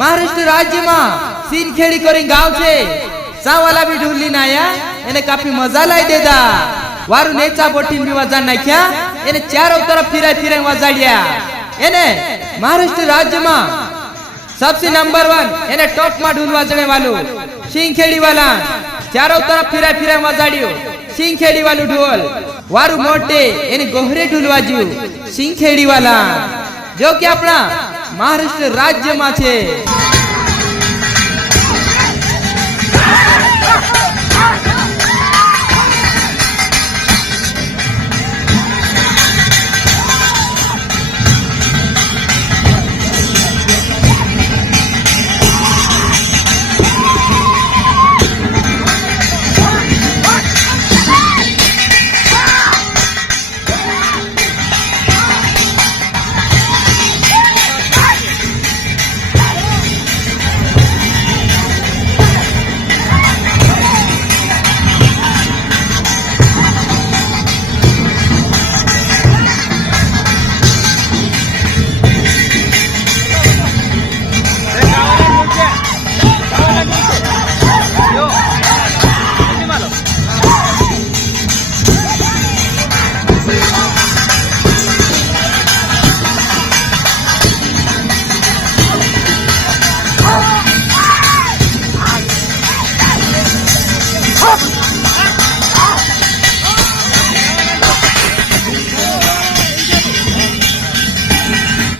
महाराष्ट्र राज्य में सीनखेड़ी करी गांव छे सावाला भी ढूंढली ना आया एने काफी मजा लाई देदा वारु नेचा बोटीन भी वजा नाख्या एने चारों तरफ फिरे फिरे वजाड़िया एने महाराष्ट्र राज्य में सबसे नंबर 1 एने टॉप में ढूंढवा जने वालू सीनखेड़ी वाला चारों तरफ फिरे फिरे वजाड़ियो सीनखेड़ी वालू ढोल वारु मोटे एने गोहरे ढूंढवा जीव सीनखेड़ी वाला जो कि अपना महाराष्ट्र राज्य में छे।